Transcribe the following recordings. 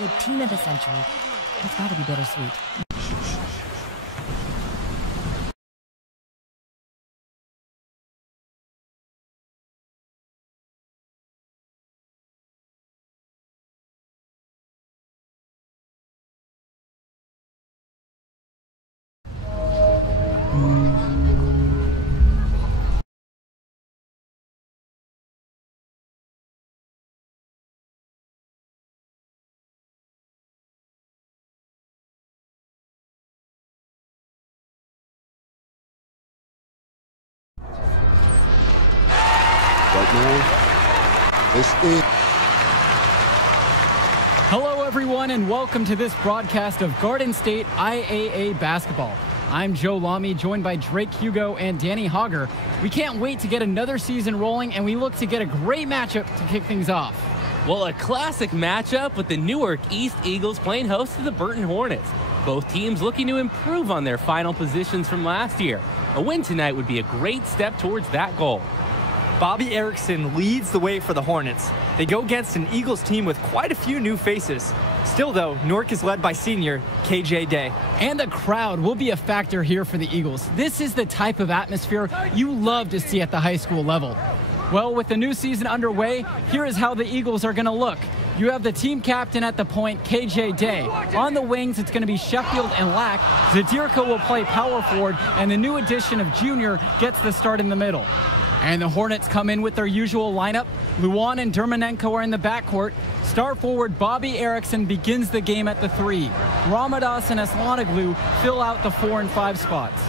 The team of the century. It's gotta be bittersweet. Right now, this is... Hello, everyone, and welcome to this broadcast of Garden State IAA basketball. I'm Joe Lamy, joined by Drake Hugo and Danny Hogger. We can't wait to get another season rolling, and we look to get a great matchup to kick things off. Well, a classic matchup with the Newark East Eagles playing host to the Burton Hornets. Both teams looking to improve on their final positions from last year. A win tonight would be a great step towards that goal. Bobby Erickson leads the way for the Hornets. They go against an Eagles team with quite a few new faces. Still, though, Newark is led by senior KJ Day. And the crowd will be a factor here for the Eagles. This is the type of atmosphere you love to see at the high school level. Well, with the new season underway, here is how the Eagles are going to look. You have the team captain at the point, KJ Day. On the wings, it's going to be Sheffield and Lack. Zadirka will play power forward, and the new addition of Junior gets the start in the middle. And the Hornets come in with their usual lineup. Luan and Dermanenko are in the backcourt. Star forward Bobby Erickson begins the game at the 3. Ramadas and Aslanoglu fill out the 4 and 5 spots.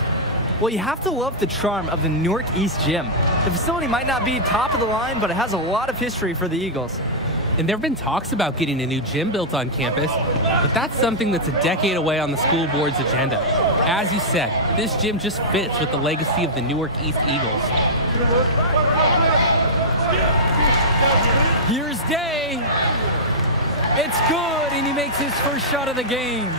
Well, you have to love the charm of the Newark East Gym. The facility might not be top of the line, but it has a lot of history for the Eagles. And there have been talks about getting a new gym built on campus, but that's something that's a decade away on the school board's agenda. As you said, this gym just fits with the legacy of the Newark East Eagles. Here's Day. It's good, and he makes his first shot of the game.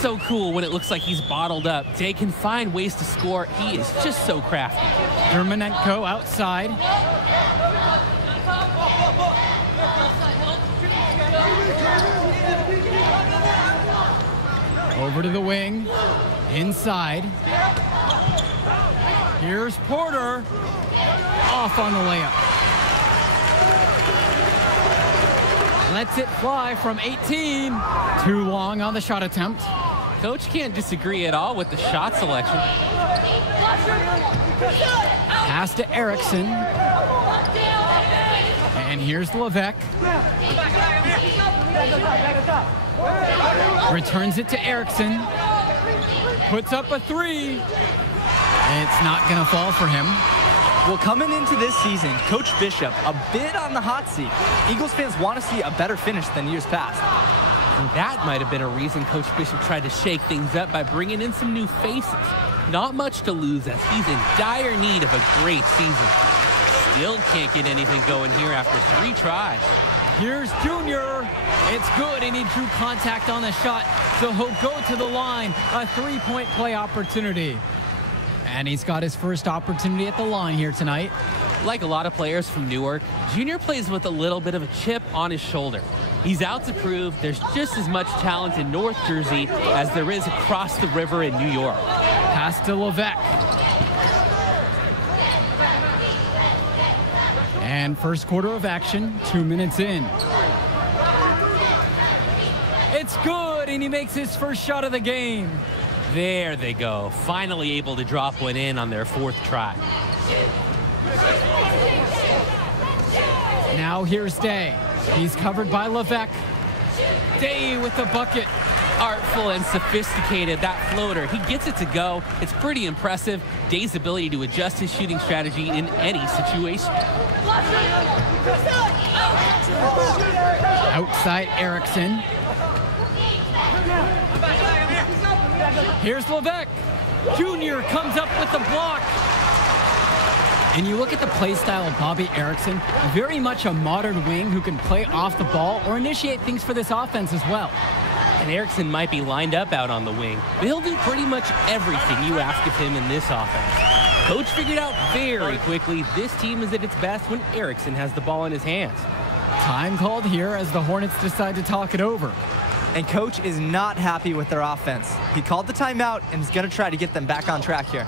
So cool when it looks like he's bottled up. Day can find ways to score. He is just so crafty. Dermanenko outside. Over to the wing. Inside. Here's Porter. Off on the layup. Lets it fly from 18. Too long on the shot attempt. Coach can't disagree at all with the shot selection. Pass to Erickson. And here's Levesque. Returns it to Erickson. Puts up a 3. It's not going to fall for him. Well, coming into this season, Coach Bishop, a bit on the hot seat. Eagles fans want to see a better finish than years past. And that might have been a reason Coach Bishop tried to shake things up by bringing in some new faces. Not much to lose as he's in dire need of a great season. Still can't get anything going here after 3 tries. Here's Junior. It's good, and he drew contact on the shot, so he'll go to the line. A 3-point play opportunity. And he's got his first opportunity at the line here tonight. Like a lot of players from Newark, Junior plays with a little bit of a chip on his shoulder. He's out to prove there's just as much talent in North Jersey as there is across the river in New York. Pass to Levesque. And first quarter of action, 2 minutes in. It's good, and he makes his first shot of the game. There they go, finally able to drop one in on their 4th try. Now here's Day. He's covered by Levesque. Day with the bucket. Artful and sophisticated, that floater. He gets it to go. It's pretty impressive. Day's ability to adjust his shooting strategy in any situation. Outside Erickson. Here's Levesque. Junior comes up with the block. And you look at the play style of Bobby Erickson, very much a modern wing who can play off the ball or initiate things for this offense as well. And Erickson might be lined up out on the wing, but he'll do pretty much everything you ask of him in this offense. Coach figured out very quickly this team is at its best when Erickson has the ball in his hands. Time called here as the Hornets decide to talk it over. And coach is not happy with their offense. He called the timeout and is going to try to get them back on track here.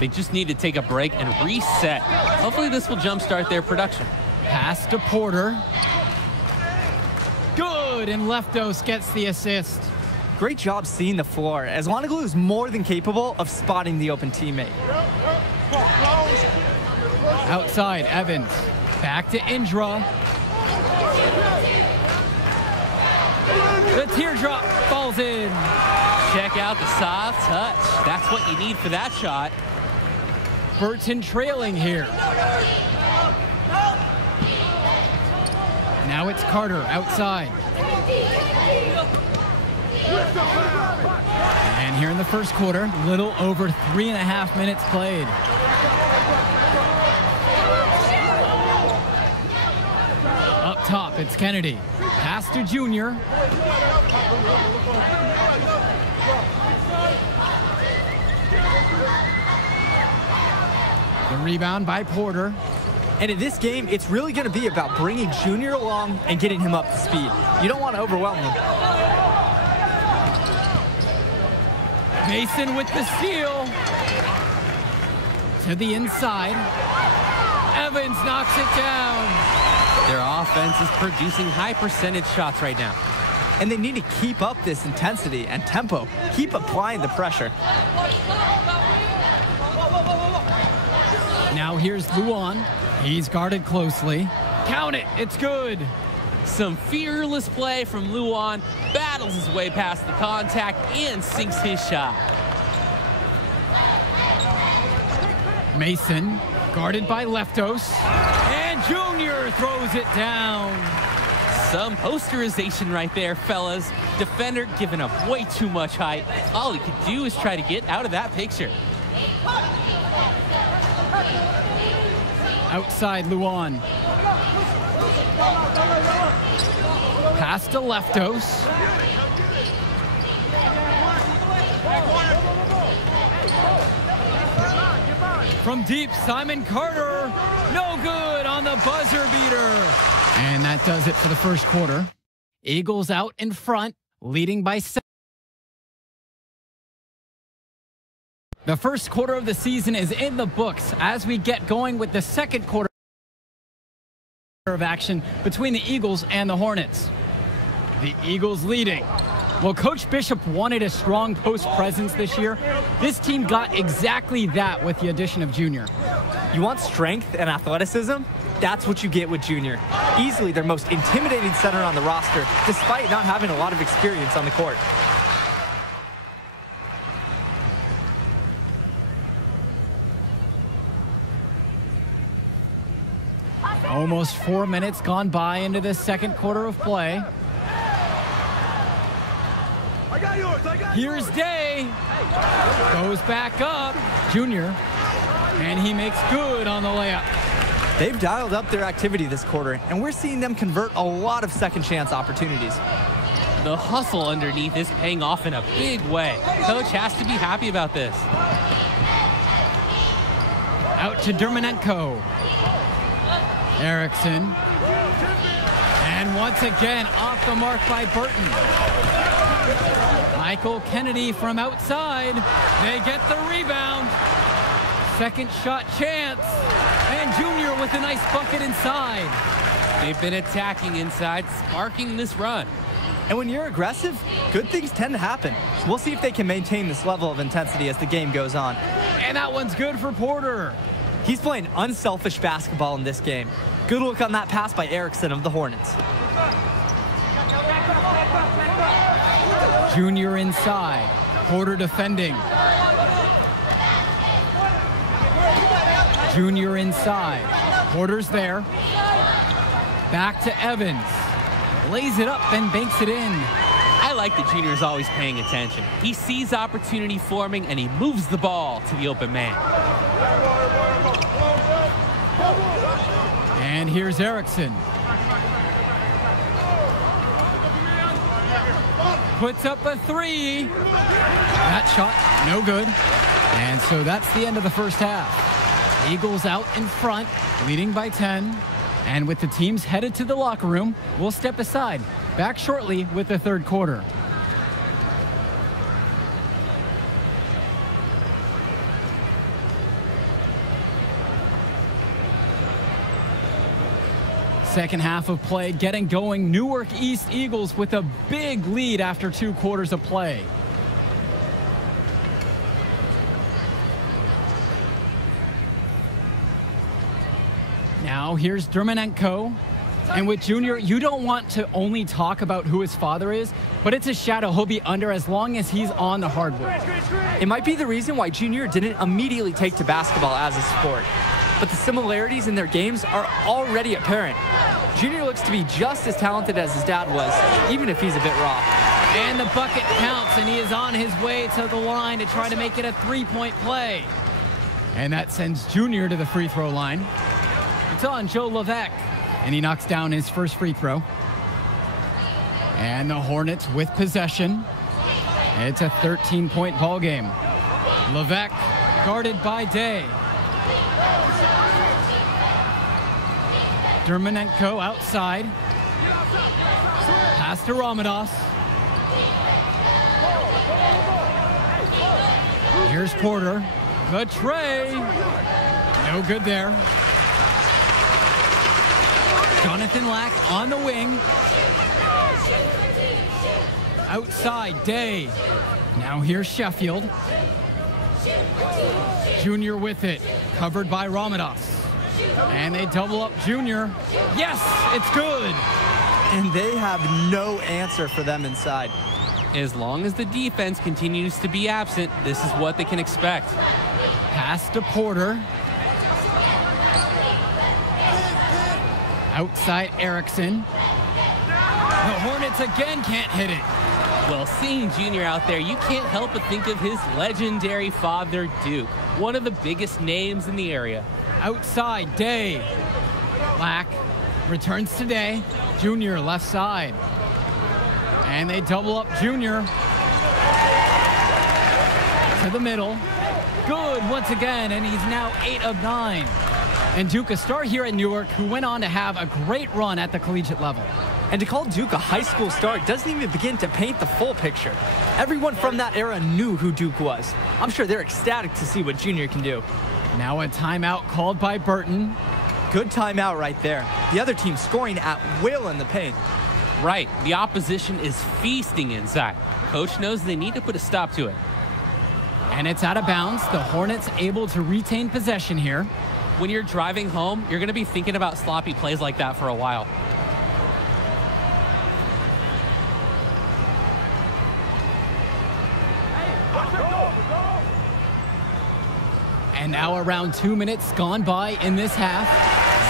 They just need to take a break and reset. Hopefully this will jumpstart their production. Pass to Porter. Good, and Leftos gets the assist. Great job seeing the floor, as Wanaglu is more than capable of spotting the open teammate. Outside, Evans. Back to Indra. The teardrop falls in. Check out the soft touch. That's what you need for that shot. Burton trailing here. Now it's Carter outside. And here in the first quarter, little over 3.5 minutes played. Up top, it's Kennedy. Pass to Junior. The rebound by Porter. And in this game, it's really going to be about bringing Junior along and getting him up to speed. You don't want to overwhelm him. Mason with the steal. To the inside. Evans knocks it down. Their offense is producing high percentage shots right now. And they need to keep up this intensity and tempo. Keep applying the pressure. Now here's Luan. He's guarded closely. Count it. It's good. Some fearless play from Luan. Battles his way past the contact and sinks his shot. Mason guarded by Leftos. And Junior throws it down. Some posterization right there, fellas. Defender giving up way too much height. All he could do is try to get out of that picture. Outside Luan. Pass to Leftos. From deep, Simon Carter. No good on the buzzer beater. And that does it for the first quarter. Eagles out in front, leading by 7. The first quarter of the season is in the books as we get going with the second quarter of action between the Eagles and the Hornets. The Eagles leading. Well, Coach Bishop wanted a strong post presence this year. This team got exactly that with the addition of Junior. You want strength and athleticism? That's what you get with Junior. Easily their most intimidating center on the roster, despite not having a lot of experience on the court. Almost 4 minutes gone by into the second quarter of play. Here's Day. Goes back up. Junior. And he makes good on the layup. They've dialed up their activity this quarter, and we're seeing them convert a lot of second chance opportunities. The hustle underneath is paying off in a big way. Coach has to be happy about this. Out to Dermanenko. Erickson. And once again, off the mark by Burton. Michael Kennedy from outside. They get the rebound. Second shot chance. And Junior with a nice bucket inside. They've been attacking inside, sparking this run. And when you're aggressive, good things tend to happen. We'll see if they can maintain this level of intensity as the game goes on. And that one's good for Porter. He's playing unselfish basketball in this game. Good look on that pass by Erickson of the Hornets. Junior inside. Porter defending. Junior inside. Porter's there. Back to Evans. Lays it up and banks it in. I like that Junior's always paying attention. He sees opportunity forming and he moves the ball to the open man. And here's Erickson. Puts up a three. That shot, no good. And so that's the end of the first half. Eagles out in front, leading by 10. And with the teams headed to the locker room, we'll step aside. Back shortly with the third quarter. Second half of play getting going. Newark East Eagles with a big lead after 2 quarters of play. Now here's Dermonenko. And with Junior, you don't want to only talk about who his father is, but it's a shadow he'll be under as long as he's on the hardwood. It might be the reason why Junior didn't immediately take to basketball as a sport, but the similarities in their games are already apparent. Junior looks to be just as talented as his dad was, even if he's a bit raw. And the bucket counts, and he is on his way to the line to try to make it a 3-point play. And that sends Junior to the free throw line. It's on Joe Levesque, and he knocks down his first free throw. And the Hornets with possession. It's a 13-point ball game. Levesque guarded by Day. Dermonenko outside. Pass to Ramadas. Here's Porter. The tray. No good there. Jonathan Lack on the wing. Outside, Day. Now here's Sheffield. Junior with it. Covered by Ramadas. And they double up Junior. Yes, it's good. And they have no answer for them inside. As long as the defense continues to be absent, this is what they can expect. Pass to Porter. Outside Erickson. The Hornets again can't hit it. Well, seeing Junior out there, you can't help but think of his legendary father, Duke, one of the biggest names in the area. Outside, Day. Lack returns to Day. Junior left side. And they double up Junior. To the middle. Good once again, and he's now 8 of 9. And Duke, a star here at Newark, who went on to have a great run at the collegiate level. And to call Duke a high school star doesn't even begin to paint the full picture. Everyone from that era knew who Duke was. I'm sure they're ecstatic to see what Junior can do. Now a timeout called by Burton. Good timeout right there. The other team scoring at will in the paint. Right, the opposition is feasting inside. Coach knows they need to put a stop to it. And it's out of bounds. The Hornets able to retain possession here. When you're driving home, you're going to be thinking about sloppy plays like that for a while. And now around 2 minutes gone by in this half.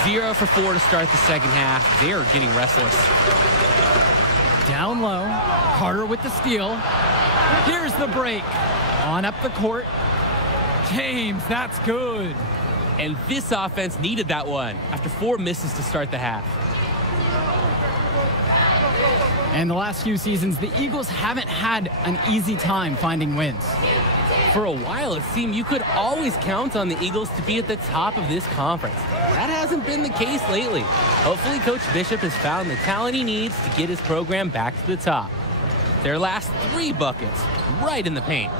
0 for 4 to start the second half. They're getting restless. Down low. Carter with the steal. Here's the break. On up the court. James, that's good. And this offense needed that one after 4 misses to start the half. And the last few seasons, the Eagles haven't had an easy time finding wins. For a while, it seemed you could always count on the Eagles to be at the top of this conference. That hasn't been the case lately. Hopefully, Coach Bishop has found the talent he needs to get his program back to the top. Their last 3 buckets, right in the paint.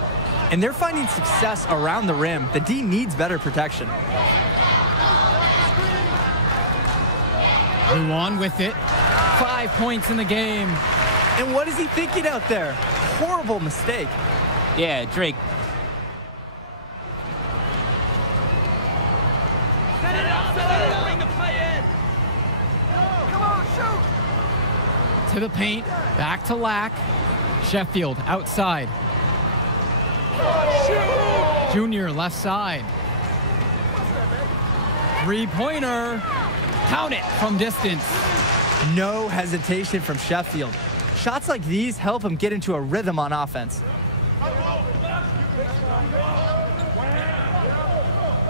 And they're finding success around the rim. The D needs better protection. Luan with it. 5 points in the game. And what is he thinking out there? Horrible mistake. Yeah, Drake. To the paint, back to Lack. Sheffield outside. Junior left side. 3-pointer. Count it from distance. No hesitation from Sheffield. Shots like these help him get into a rhythm on offense.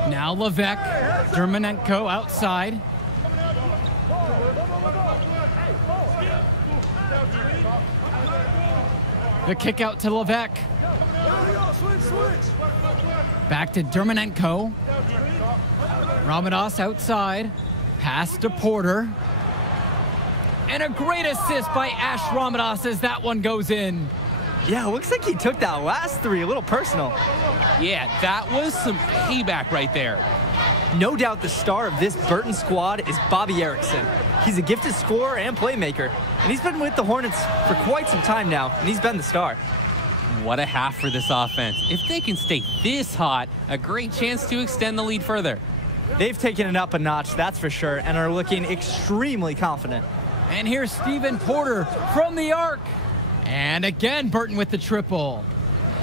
Now Levesque. Dermonenko outside. The kick out to Levesque. Back to Dermonenko. Ramadas outside. Pass to Porter. And a great assist by Ash Ramadas as that one goes in. Yeah, looks like he took that last 3 a little personal. Yeah, that was some payback right there. No doubt the star of this Burton squad is Bobby Erickson. He's a gifted scorer and playmaker, and he's been with the Hornets for quite some time now, and he's been the star. What a half for this offense. If they can stay this hot, a great chance to extend the lead further. They've taken it up a notch, that's for sure, and are looking extremely confident. And here's Stephen Porter from the arc. And again, Burton with the triple.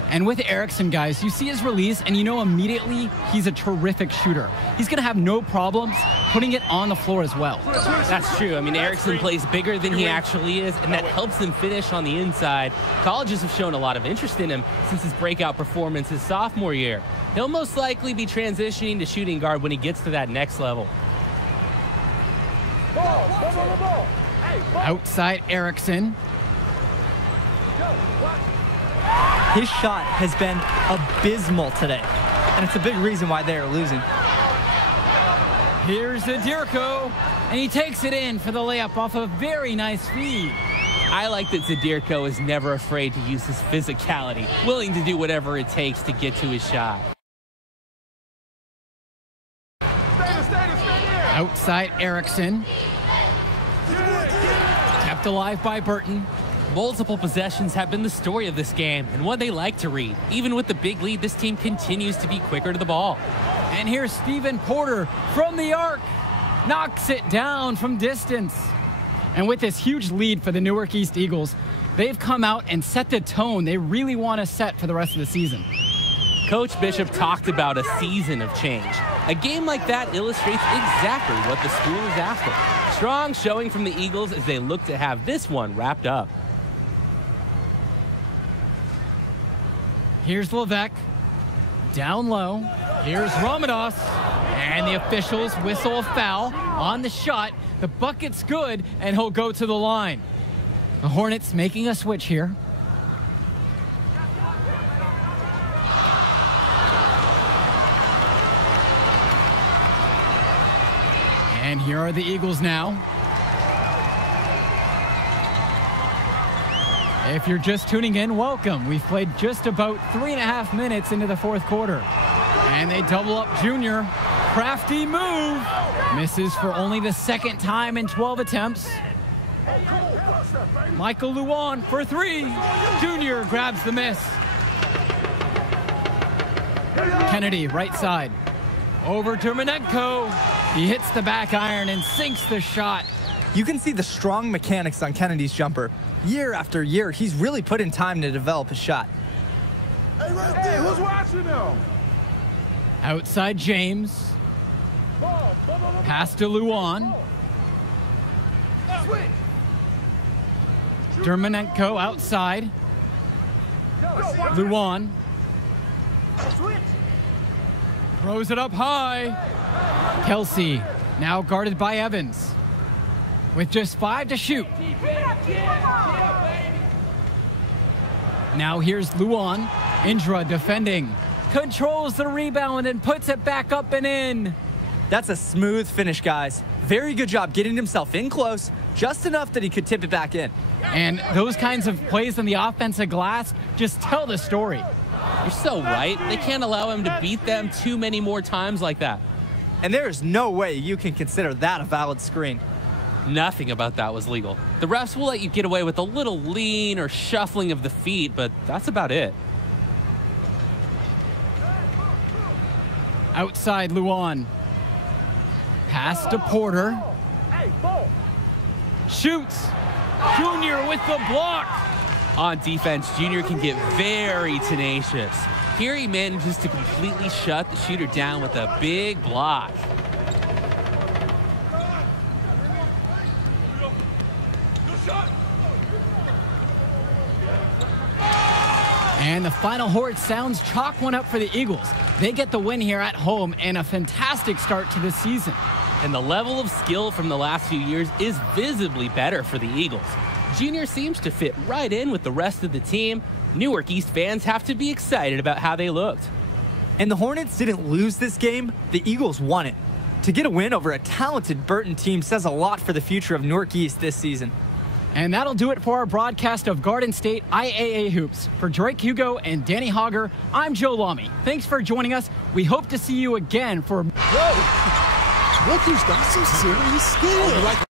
And with Erickson, guys, you see his release, and you know immediately he's a terrific shooter. He's going to have no problems putting it on the floor as well. That's true. I mean, Erickson plays bigger than he actually is, and that helps him finish on the inside. Colleges have shown a lot of interest in him since his breakout performance his sophomore year. He'll most likely be transitioning to shooting guard when he gets to that next level. Outside Erickson. His shot has been abysmal today, and it's a big reason why they are losing. Here's Zadirko, and he takes it in for the layup off a very nice feed. I like that Zadirko is never afraid to use his physicality, willing to do whatever it takes to get to his shot. Outside Erickson. Kept alive by Burton. Multiple possessions have been the story of this game, and one they like to read. Even with the big lead, this team continues to be quicker to the ball. And here's Stephen Porter from the arc. Knocks it down from distance. And with this huge lead for the Newark East Eagles, they've come out and set the tone they really want to set for the rest of the season. Coach Bishop talked about a season of change. A game like that illustrates exactly what the school is after. Strong showing from the Eagles as they look to have this one wrapped up. Here's Levesque. Down low. Here's Ramadas. And the officials whistle a foul on the shot. The bucket's good, and he'll go to the line. The Hornets making a switch here. And here are the Eagles now. If you're just tuning in, welcome. We've played just about 3.5 minutes into the fourth quarter. And they double up Junior. Crafty move. Misses for only the second time in 12 attempts. Michael Luan for three. Junior grabs the miss. Kennedy, right side. Over to Manenko. He hits the back iron and sinks the shot. You can see the strong mechanics on Kennedy's jumper. Year after year, he's really put in time to develop his shot. Hey, right there, who's watching now? Outside James. Pass to Luan. Dermanenko outside. Luan. Throws it up high. Kelsey now guarded by Evans. With just 5 to shoot. Now here's Luan. Indra defending. Controls the rebound and puts it back up and in. That's a smooth finish, guys. Very good job getting himself in close, just enough that he could tip it back in. And those kinds of plays on the offensive glass just tell the story. You're so right. They can't allow him to beat them too many more times like that. And there is no way you can consider that a valid screen. Nothing about that was legal. The refs will let you get away with a little lean or shuffling of the feet, but that's about it. Outside Luan. Pass to Porter. Shoots. Junior with the block. On defense, Junior can get very tenacious. Here he manages to completely shut the shooter down with a big block. And the final horn sounds chalk one up for the Eagles. They get the win here at home and a fantastic start to the season. And the level of skill from the last few years is visibly better for the Eagles. Junior seems to fit right in with the rest of the team. Newark East fans have to be excited about how they looked. And the Hornets didn't lose this game, the Eagles won it. To get a win over a talented Burton team says a lot for the future of Newark East this season. And that'll do it for our broadcast of Garden State IAA Hoops. For Drake Hugo and Danny Hogger, I'm Joe Lamy. Thanks for joining us. We hope to see you again for... Whoa! Look who's got some serious skill.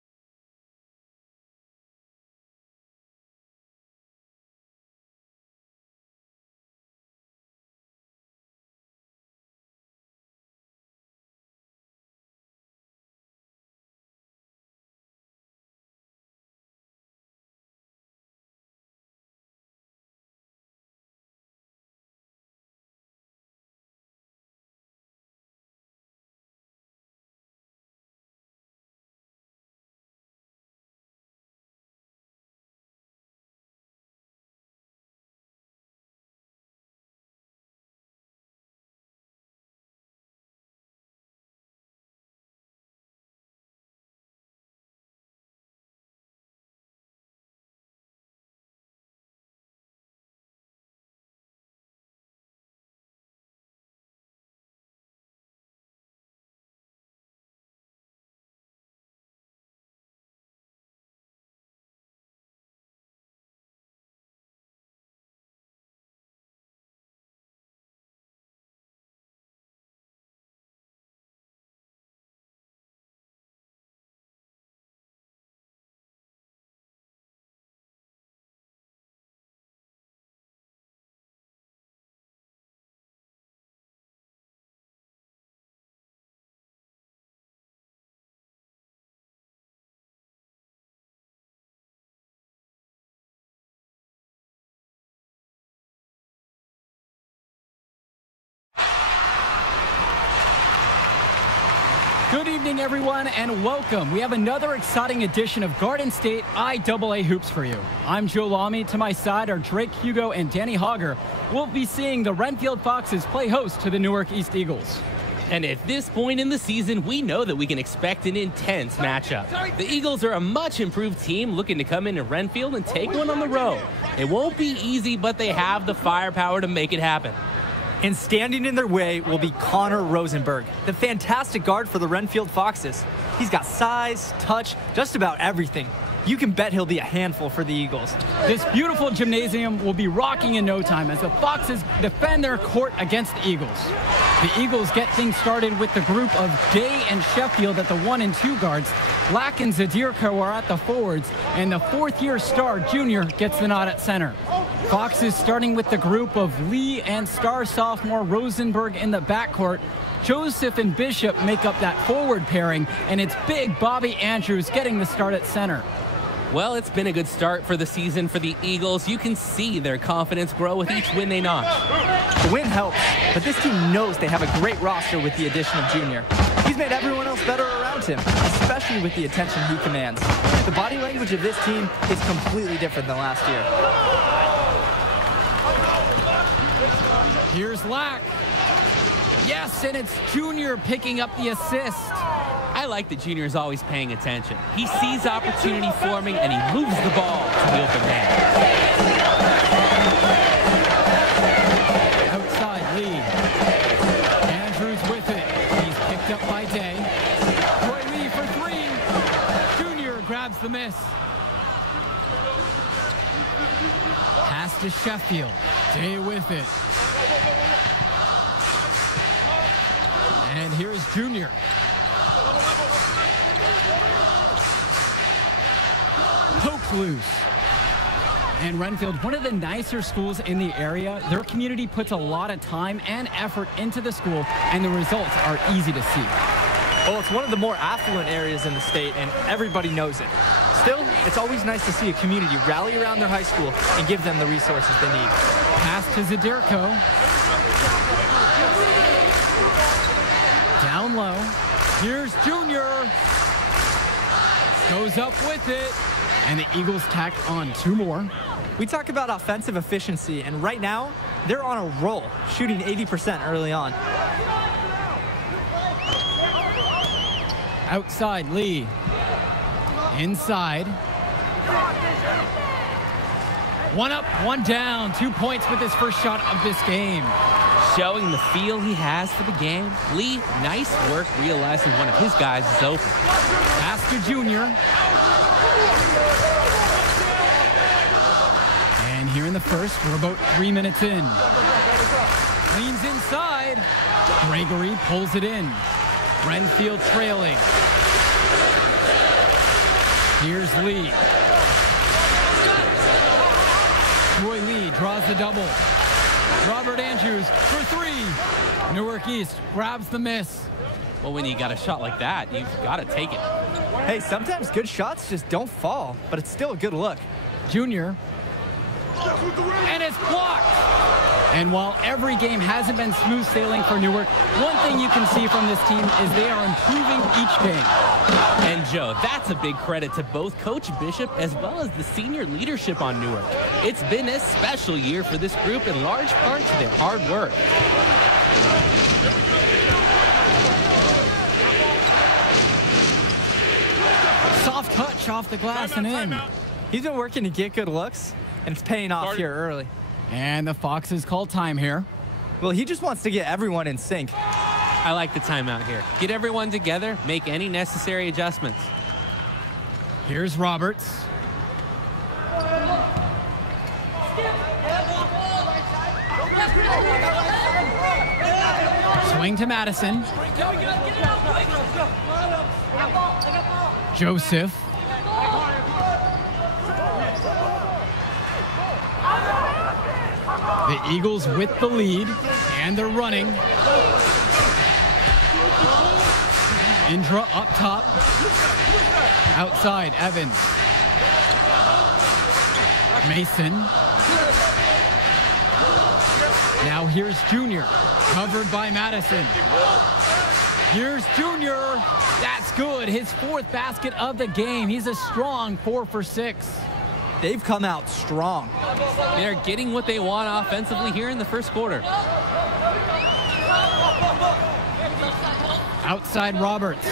Good evening, everyone, and welcome. We have another exciting edition of Garden State IAA Hoops for you. I'm Joe Lamy. To my side are Drake Hugo and Danny Hogger. We'll be seeing the Renfield Foxes play host to the Newark East Eagles. And at this point in the season, we know that we can expect an intense matchup. The Eagles are a much improved team looking to come into Renfield and take one on the road. It won't be easy, but they have the firepower to make it happen. And standing in their way will be Connor Rosenberg, the fantastic guard for the Renfield Foxes. He's got size, touch, just about everything. You can bet he'll be a handful for the Eagles. This beautiful gymnasium will be rocking in no time as the Foxes defend their court against the Eagles. The Eagles get things started with the group of Day and Sheffield at the 1 and 2 guards. Black and Zadirko are at the forwards, and the fourth-year star, Junior, gets the nod at center. Foxes starting with the group of Lee and star sophomore Rosenberg in the backcourt. Joseph and Bishop make up that forward pairing, and it's big Bobby Andrews getting the start at center. Well, it's been a good start for the season for the Eagles. You can see their confidence grow with each win they notch. The win helps, but this team knows they have a great roster with the addition of Junior. He's made everyone else better around him, especially with the attention he commands. The body language of this team is completely different than last year. Here's Lack. Yes, and it's Junior picking up the assist. I like that Junior is always paying attention. He sees opportunity forming, and he moves the ball to the open man. Outside Lee. Andrews with it. He's picked up by Day. Troy Lee for three. Junior grabs the miss. Pass to Sheffield. Day with it. And here's Junior. Poke loose. And Renfield, one of the nicer schools in the area. Their community puts a lot of time and effort into the school, and the results are easy to see. Well, it's one of the more affluent areas in the state, and everybody knows it. Still, it's always nice to see a community rally around their high school and give them the resources they need. Pass to Zadirko. Down low. Here's Junior. Goes up with it. And the Eagles tack on two more. We talk about offensive efficiency, and right now, they're on a roll, shooting 80% early on. Outside Lee. Inside. One up, one down. 2 points with his first shot of this game. Showing the feel he has for the game. Lee, nice work realizing one of his guys is open. Pass to Junior. And here in the first, we're about 3 minutes in. Leans inside. Gregory pulls it in. Renfield trailing. Here's Lee. Troy Lee draws the double. Robert Andrews for three. Newark East grabs the miss. Well, when you got a shot like that, you've got to take it. Hey, sometimes good shots just don't fall, but it's still a good look. Junior. And it's blocked. And while every game hasn't been smooth sailing for Newark, one thing you can see from this team is they are improving each game. And Joe, that's a big credit to both Coach Bishop as well as the senior leadership on Newark. It's been a special year for this group in large part to their hard work. Soft touch off the glass and in. He's been working to get good looks, and it's paying off here early. And the Foxes call time here. Well, he just wants to get everyone in sync. I like the timeout here. Get everyone together, make any necessary adjustments. Here's Roberts. Swing to Madison. Joseph. The Eagles with the lead, and they're running. Indra up top. Outside, Evans. Mason. Now here's Junior, covered by Madison. Here's Junior. That's good. His 4th basket of the game. He's a strong 4 for 6. They've come out strong. They're getting what they want offensively here in the first quarter. Outside Roberts.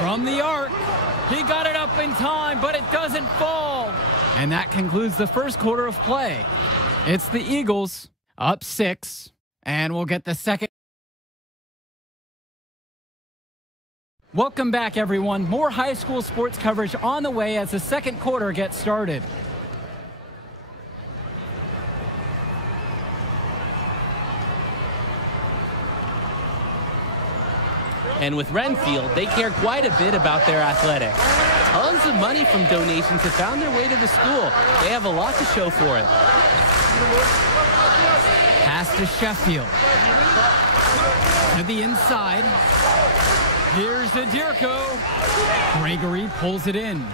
From the arc, he got it up in time, but it doesn't fall. And that concludes the first quarter of play. It's the Eagles up 6, and we'll get the second. Welcome back, everyone. More high school sports coverage on the way as the second quarter gets started. And with Renfield, they care quite a bit about their athletics. Tons of money from donations have found their way to the school. They have a lot to show for it. Pass to Sheffield. To the inside. Here's Adirko. Gregory pulls it in.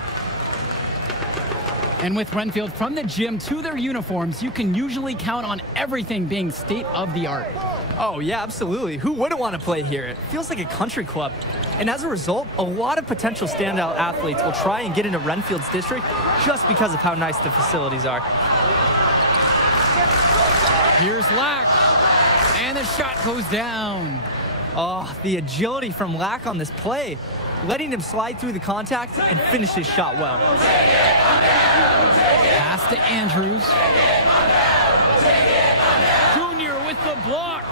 And with Renfield from the gym to their uniforms, you can usually count on everything being state of the art. Oh, yeah, absolutely. Who wouldn't want to play here? It feels like a country club. And as a result, a lot of potential standout athletes will try and get into Renfield's district just because of how nice the facilities are. Here's Lack. And the shot goes down. Oh, the agility from Lack on this play, letting him slide through the contact and finish his shot well. Pass to Andrews. Junior with the block.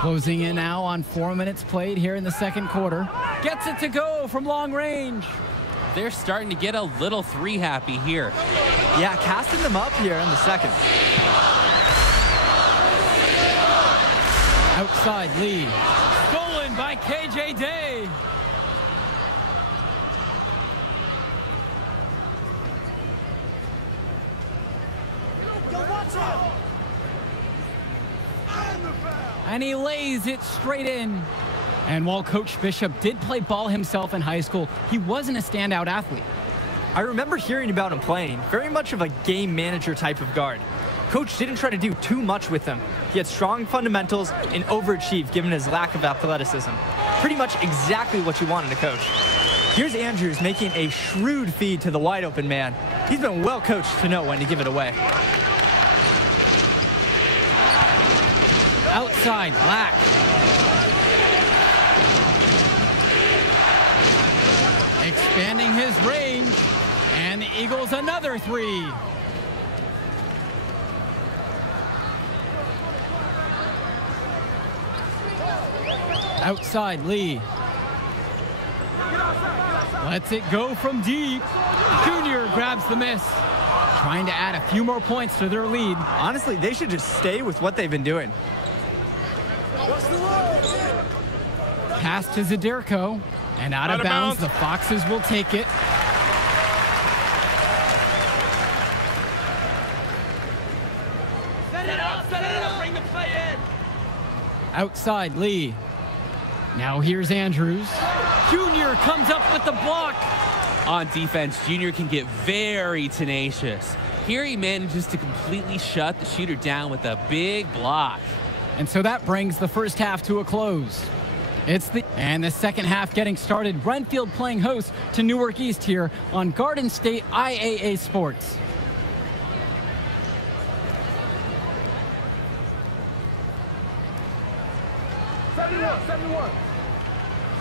Closing in now on 4 minutes played here in the second quarter. Gets it to go from long range. They're starting to get a little 3 happy here. Yeah, casting them up here in the second. Outside Lee. Stolen by KJ Day. And he lays it straight in. And while Coach Bishop did play ball himself in high school, he wasn't a standout athlete. I remember hearing about him playing, very much of a game manager type of guard. Coach didn't try to do too much with him. He had strong fundamentals and overachieved given his lack of athleticism. Pretty much exactly what you wanted to coach. Here's Andrews making a shrewd feed to the wide open man. He's been well coached to know when to give it away. Outside, Black. Expanding his range. And the Eagles another 3. Outside, Lee. Lets it go from deep. Junior grabs the miss. Trying to add a few more points to their lead. Honestly, they should just stay with what they've been doing. Pass to Zadirko. And out of bounds, the Foxes will take it. Set it up, bring the play in. Outside, Lee. Now here's Andrews. Junior comes up with the block. On defense, Junior can get very tenacious. Here he manages to completely shut the shooter down with a big block. And so that brings the first half to a close. And the second half getting started. Renfield playing host to Newark East here on Garden State IAA Sports.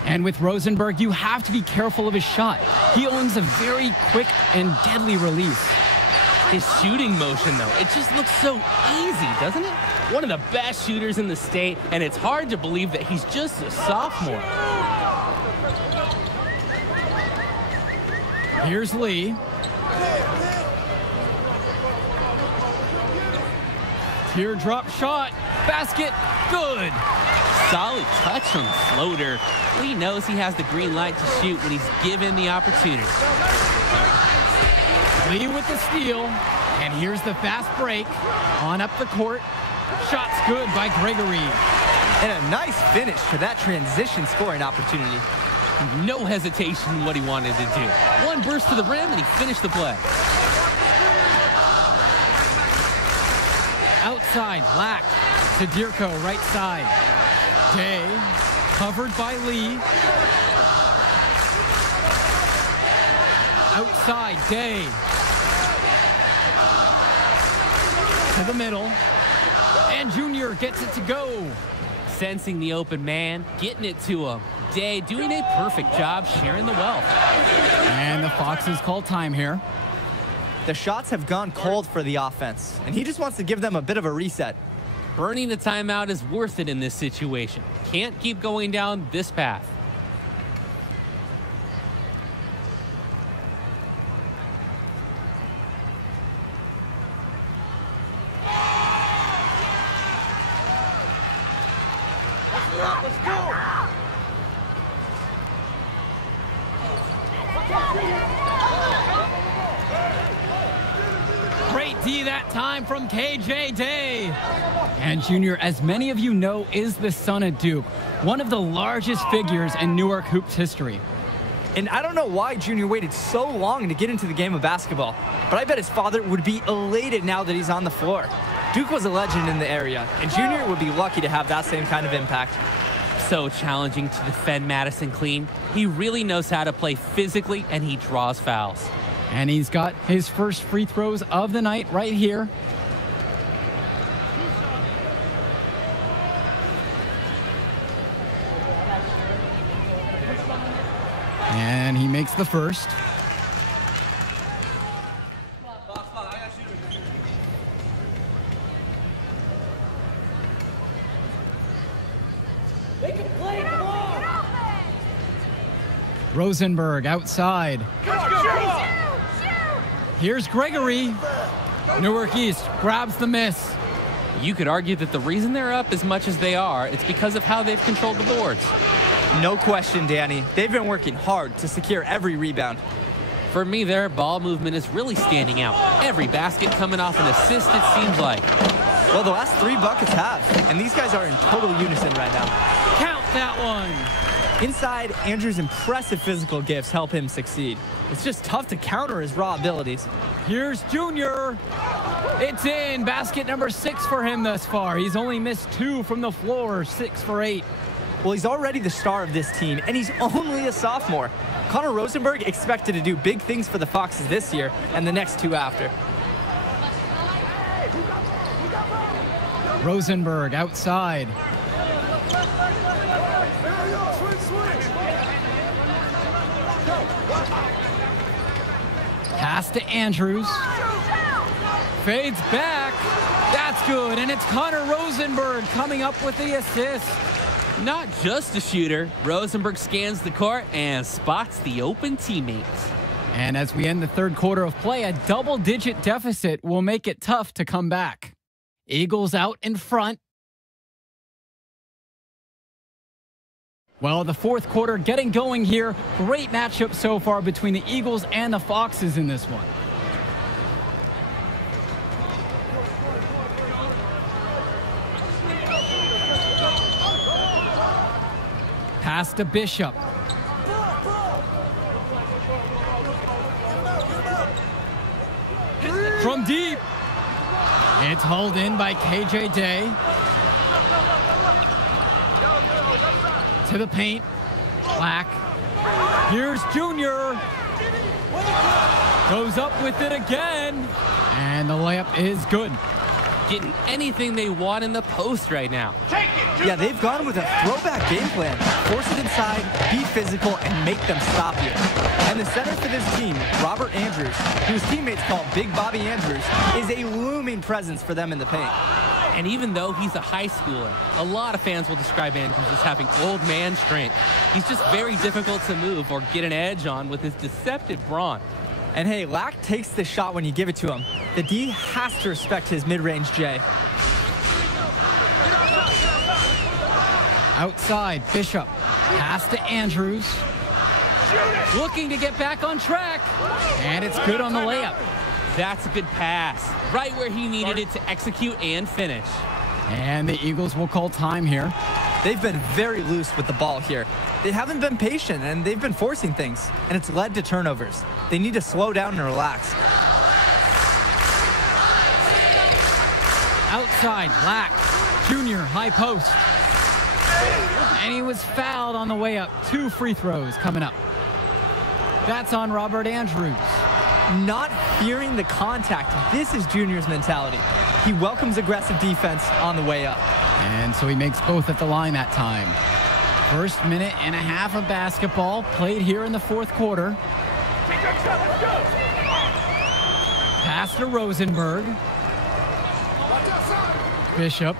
And with Rosenberg, you have to be careful of his shot. He owns a very quick and deadly release. His shooting motion, though, it just looks so easy, doesn't it? One of the best shooters in the state, and it's hard to believe that he's just a sophomore. Here's Lee. Teardrop shot. Basket. Good. Solid touch on the floater. Lee knows he has the green light to shoot when he's given the opportunity. Lee with the steal. And here's the fast break. On up the court. Shot's good by Gregory. And a nice finish to that transition scoring opportunity. No hesitation in what he wanted to do. One burst to the rim, and he finished the play. Outside, Lack to Dirko, right side. Day, covered by Lee. Outside, Day. To the middle. And Junior gets it to go. Sensing the open man, getting it to him. Day doing a perfect job sharing the wealth. And the Foxes call time here. The shots have gone cold for the offense, and he just wants to give them a bit of a reset. Burning the timeout is worth it in this situation. Can't keep going down this path. Let's go! Great D that time from KJ Day. And Junior, as many of you know, is the son of Duke, one of the largest figures in Newark hoops history. And I don't know why Junior waited so long to get into the game of basketball, but I bet his father would be elated now that he's on the floor. Duke was a legend in the area, and Junior would be lucky to have that same kind of impact. So challenging to defend Madison clean. He really knows how to play physically, and he draws fouls. And he's got his first free throws of the night right here. And he makes the first. Rosenberg outside. Here's Gregory. Newark East grabs the miss. You could argue that the reason they're up as much as they are, it's because of how they've controlled the boards. No question, Danny. They've been working hard to secure every rebound. For me, their ball movement is really standing out. Every basket coming off an assist, it seems like. Well, the last 3 buckets have, and these guys are in total unison right now. Count that one. Inside, Andrew's impressive physical gifts help him succeed. It's just tough to counter his raw abilities. Here's Junior. It's in. Basket number 6 for him thus far. He's only missed 2 from the floor, 6 for 8. Well, he's already the star of this team, and he's only a sophomore. Connor Rosenberg expected to do big things for the Foxes this year and the next 2 after. Rosenberg outside. Pass to Andrews. Fades back. That's good. And it's Connor Rosenberg coming up with the assist. Not just a shooter, Rosenberg scans the court and spots the open teammates. And as we end the third quarter of play, a double-digit deficit will make it tough to come back. Eagles out in front. Well, the fourth quarter getting going here. Great matchup so far between the Eagles and the Foxes in this one. Pass to Bishop. From deep. It's hauled in by KJ Day. To the paint. Black. Here's Junior. Goes up with it again. And the layup is good. Getting anything they want in the post right now. Yeah, they've gone with a throwback game plan. Force it inside, be physical, and make them stop you. And the center for this team, Robert Andrews, whose teammates call Big Bobby Andrews, is a looming presence for them in the paint. And even though he's a high schooler, a lot of fans will describe Andrews as having old man strength. He's just very difficult to move or get an edge on with his deceptive brawn. And hey, Lack takes the shot when you give it to him. The D has to respect his mid-range J. Outside, Bishop. Pass to Andrews. Looking to get back on track. And it's good on the layup. That's a good pass. Right where he needed it to execute and finish. And the Eagles will call time here. They've been very loose with the ball here. They haven't been patient, and they've been forcing things, and it's led to turnovers. They need to slow down and relax. Outside, Black, Junior, high post. And he was fouled on the way up. 2 free throws coming up. That's on Robert Andrews. Not fearing the contact. This is Junior's mentality. He welcomes aggressive defense on the way up. And so he makes both at the line that time. First minute and a half of basketball played here in the fourth quarter. Pass to Rosenberg. Bishop.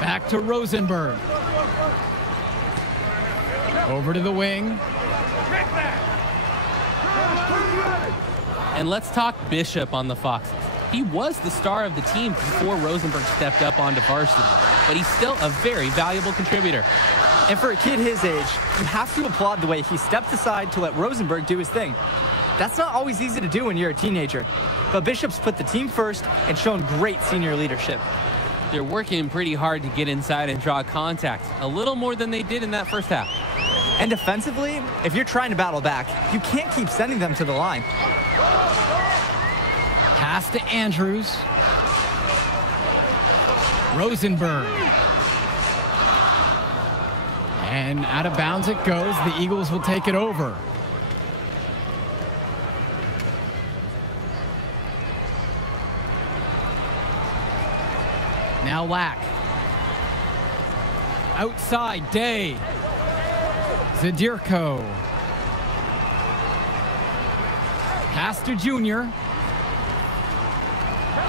Back to Rosenberg. Over to the wing. And let's talk Bishop on the Foxes. He was the star of the team before Rosenberg stepped up onto varsity, but he's still a very valuable contributor. And for a kid his age, you have to applaud the way he stepped aside to let Rosenberg do his thing. That's not always easy to do when you're a teenager, but Bishop's put the team first and shown great senior leadership. They're working pretty hard to get inside and draw contact, a little more than they did in that first half. And defensively, if you're trying to battle back, you can't keep sending them to the line. Pass to Andrews. Rosenberg. And out of bounds it goes. The Eagles will take it over. Now Lack. Outside, Day. Zadirko. Pass to Junior.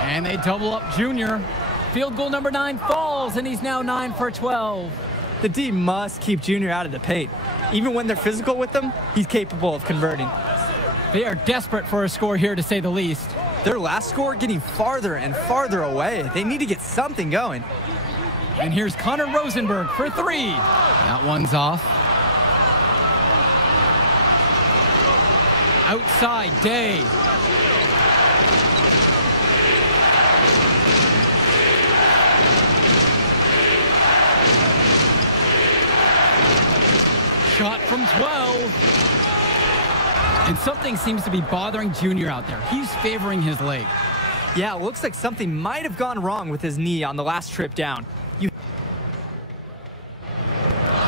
And they double up Junior. Field goal number 9 falls, and he's now 9 for 12. The D must keep Junior out of the paint. Even when they're physical with him, he's capable of converting. They are desperate for a score here, to say the least. Their last score getting farther and farther away. They need to get something going. And here's Connor Rosenberg for 3. That one's off. Outside, Day. Shot from 12. And something seems to be bothering Junior out there. He's favoring his leg. Yeah, it looks like something might have gone wrong with his knee on the last trip down.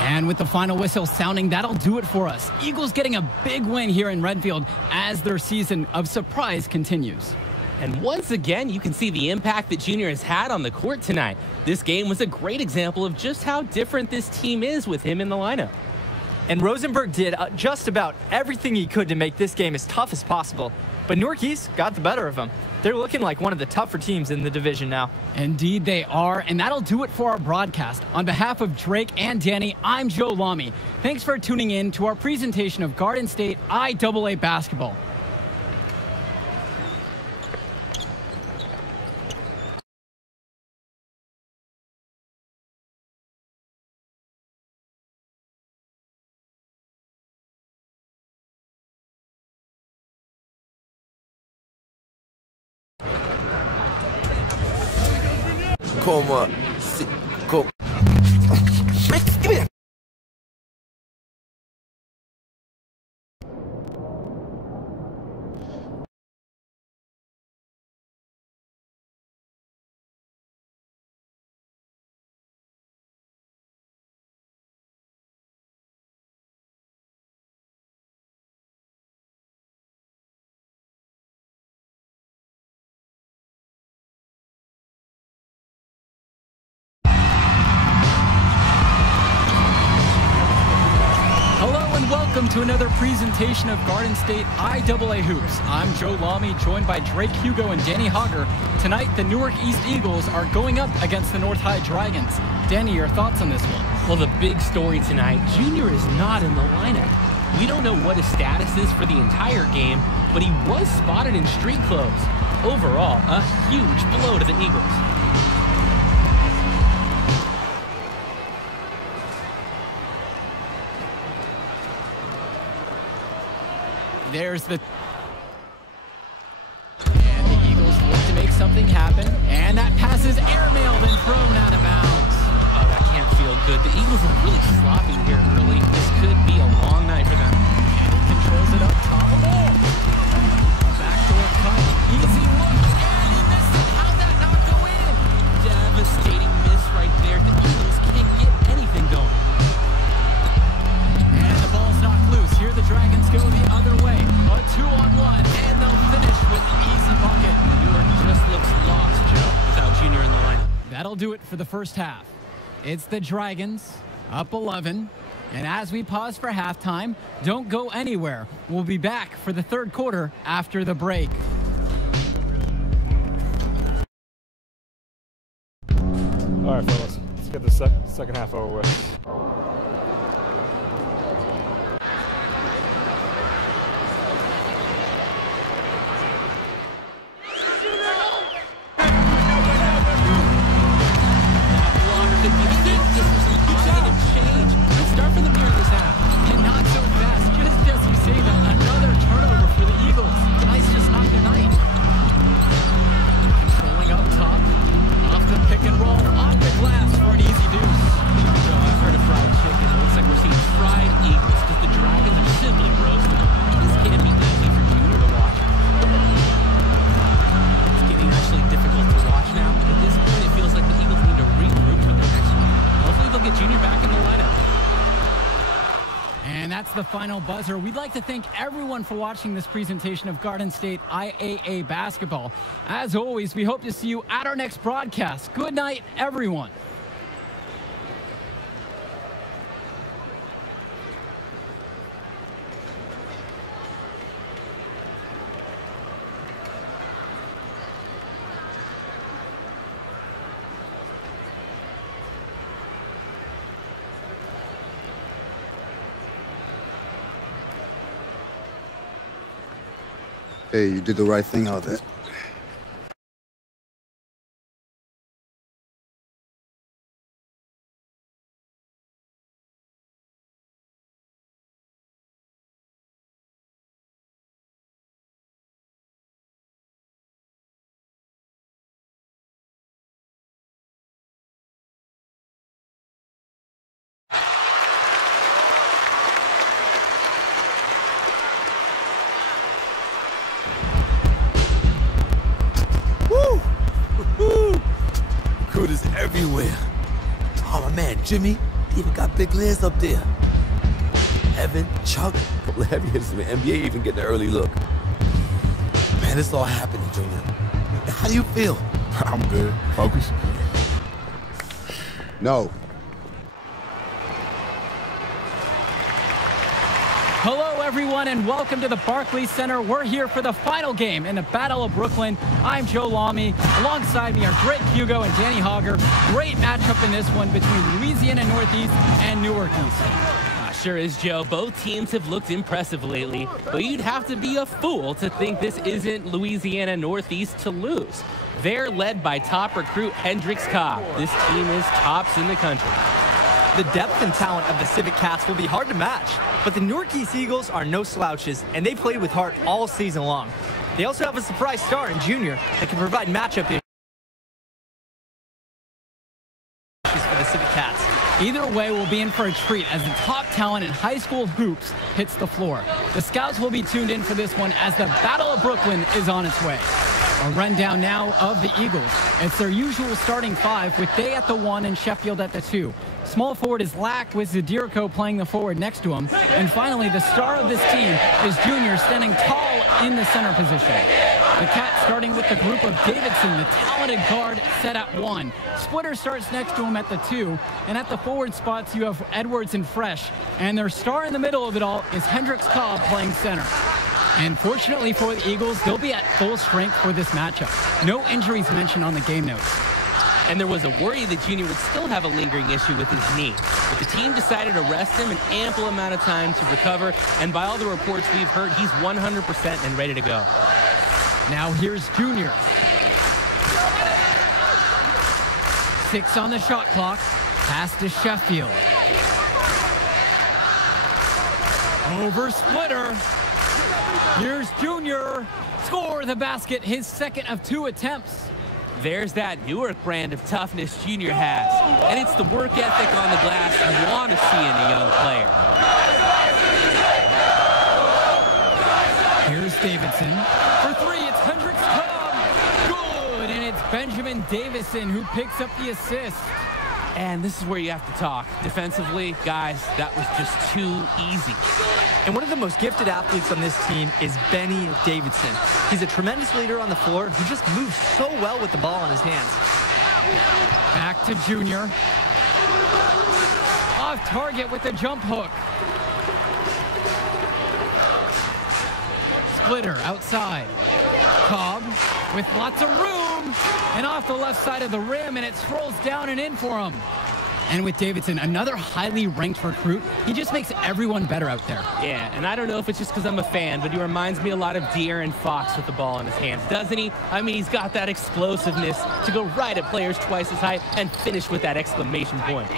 And with the final whistle sounding, that'll do it for us. Eagles getting a big win here in Redfield as their season of surprise continues. And once again, you can see the impact that Junior has had on the court tonight. This game was a great example of just how different this team is with him in the lineup. And Rosenberg did just about everything he could to make this game as tough as possible. But Newark East got the better of them. They're looking like one of the tougher teams in the division now. Indeed they are, and that'll do it for our broadcast. On behalf of Drake and Danny, I'm Joe Lamy. Thanks for tuning in to our presentation of Garden State IAA basketball. Coma. Go. Welcome to another presentation of Garden State IAA Hoops. I'm Joe Lamy, joined by Drake Hugo and Danny Hogger. Tonight, the Newark East Eagles are going up against the North High Dragons. Danny, your thoughts on this one? Well, the big story tonight, Junior is not in the lineup. We don't know what his status is for the entire game, but he was spotted in street clothes. Overall, a huge blow to the Eagles. There's the... And the Eagles look to make something happen. And that pass is airmailed and thrown out of bounds. good. The Eagles are really sloppy here early. This could be a long night for them. And he controls it up top of all. Backdoor cut. Easy look. And he missed it. How'd that not go in? Devastating miss right there. The Eagles can't get anything going. And the ball's knocked loose. Here the Dragons go the other way. A 2-on-1. And they'll finish with an easy bucket. Newark just looks lost, Joe, without Junior in the lineup. That'll do it for the first half. It's the Dragons up 11. And as we pause for halftime, don't go anywhere. We'll be back for the third quarter after the break. All right, fellas, let's get the second half over with. Start from the mirror this half. And not so fast. Just as you say that, another turnover for the Eagles. Nice just knocked the night. Controlling up top. Off the pick and roll. Off the glass for an easy deuce. So I've heard of fried chicken. It looks like we're seeing fried Eagles because the Dragons are simply roasting them. This can't be easy for Junior to watch. It's getting actually difficult to watch now. At this point, it feels like the Eagles need to regroup for their next one. Hopefully they'll get Junior back in the lineup. And that's the final buzzer. We'd like to thank everyone for watching this presentation of Garden State IAA basketball. As always, we hope to see you at our next broadcast. Good night, everyone. Hey, you did the right thing out there. Recruiters everywhere. Oh, my man, Jimmy, he even got Big Liz up there. Evan, Chuck, a couple of heavy hitters in the NBA even getting an early look. Man, this all happening, Junior. How do you feel? I'm good. Focus. No. Hello, everyone, and welcome to the Barclays Center. We're here for the final game in the Battle of Brooklyn. I'm Joe Lamy. Alongside me are Greg Hugo and Danny Hogger. Great matchup in this one between Louisiana Northeast and Newark East. Sure is, Joe. Both teams have looked impressive lately, but you'd have to be a fool to think this isn't Louisiana Northeast to lose. They're led by top recruit Hendrix Cobb. This team is tops in the country. The depth and talent of the Civic Cats will be hard to match, but the Newark East Eagles are no slouches, and they played with heart all season long. They also have a surprise star in Junior that can provide matchup issues for the Civic Cats. Either way, we'll be in for a treat as the top talent in high school hoops hits the floor. The scouts will be tuned in for this one as the Battle of Brooklyn is on its way. A rundown now of the Eagles. It's their usual starting five with Day at the 1 and Sheffield at the 2. Small forward is Lack with Zadirko playing the forward next to him. And finally, the star of this team is Junior standing tall in the center position. The Cats starting with the group of Davidson, the talented guard, set at 1. Splitter starts next to him at the 2. And at the forward spots, you have Edwards and Fresh. And their star in the middle of it all is Hendrix Cobb playing center. And fortunately for the Eagles, they'll be at full strength for this matchup. No injuries mentioned on the game notes. And there was a worry that Junior would still have a lingering issue with his knee. But the team decided to rest him an ample amount of time to recover. And by all the reports we've heard, he's 100% and ready to go. Now here's Junior. 6 on the shot clock. Pass to Sheffield. Over Splitter. Here's Junior. Score the basket, his second of 2 attempts. There's that Newark brand of toughness Junior has, and it's the work ethic on the glass you want to see in a young player. Here's Davidson. For three, it's Hendricks Cobb. Good, and it's Benjamin Davison who picks up the assist. And this is where you have to talk. Defensively, guys, that was just too easy. And one of the most gifted athletes on this team is Benny Davidson. He's a tremendous leader on the floor who just moves so well with the ball in his hands. Back to Junior. Off target with the jump hook. Splitter outside. Cobb with lots of room and off the left side of the rim, and it swirls down and in for him. And with Davidson, another highly ranked recruit, he just makes everyone better out there. Yeah, and I don't know if it's just because I'm a fan, but he reminds me a lot of De'Aaron Fox with the ball in his hands, doesn't he? I mean, he's got that explosiveness to go right at players twice as high and finish with that exclamation point.